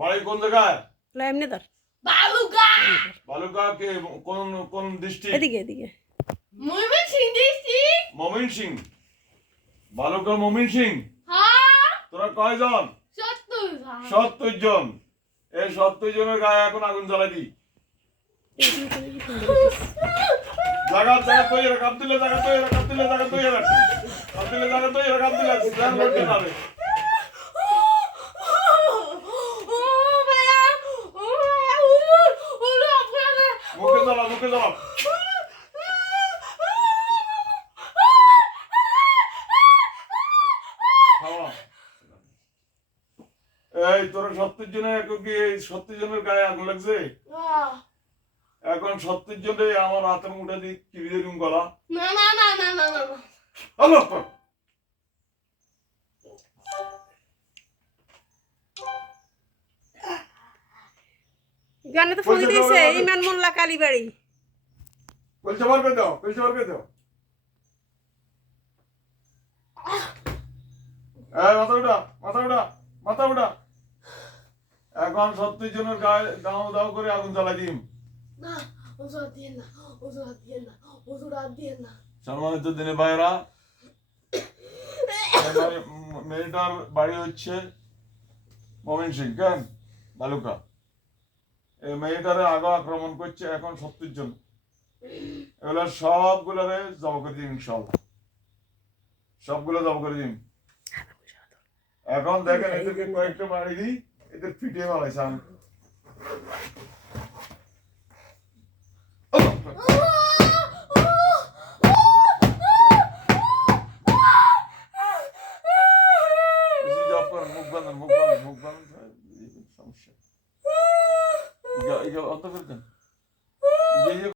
বাড়ি কোন জায়গায়? এমনিদার বালুকা বালুকা কে কোন কোন ডিস্ট্রিক্ট? এদিকে এদিকে ময়মনসিংহ ডিস্ট্রিক্ট মমিনসিং। বালুকা মমিনসিং। হ্যাঁ তোরা কয়জন? 70 জন। এই 70 জনের গায়ে এখন আগুন জ্বালাই দি। জায়গা জায়গা তৈরি রাখ, আব্দুল্লাহ জায়গা তৈরি রাখ, আব্দুল্লাহ জায়গা তৈরি রাখ, আব্দুল্লাহ জায়গা তৈরি রাখ, আব্দুল্লাহ ধ্যান করতে না রে। মুখে জ্বালা, মুখে জ্বালা। খাওয়া। এই তোরা 70 জনের এখন কি এই 70 জনের গায়ে আগুন লাগছে? এখন 70 জনে আমার হাতের মুঠে দিয়ে টিভি দেখুন গলা। না না না না না না আল্লাহ আকবার। গানে তো ফোন দিয়েছে ইমান মোল্লা কালীবাড়ি। কলসা বার করে দাও, কলসা বার করে দাও। এই মাথা উঠা, মাথা উঠা, মাথা উঠা। এখন 70 জনের গায়ে দাও দাও করে আগুন জ্বালাই দিম। না ওজোর দিয়ে না ওজোর দিয়ে না ওজোর দিয়ে না সম্মানিত দিনে ভাইরা, মেয়েটার বাড়ি হচ্ছে মমিনসিং, কেন বালুকা। এই মেয়েটারে আগা আক্রমণ করছে এখন 70 জন। এগুলো সবগুলোরে জব করে দিন ইনশাল্লাহ, সবগুলো জব করে দিন। এখন দেখেন এদেরকে কয়েকটা বাড়ি দিই, এদের পিটিয়ে মারাইছে আমি। মুখ বাঁধেন, মুখ বাঁধেন, মুখ বাঁধেন, সমস্যা অন্ত করে দেন।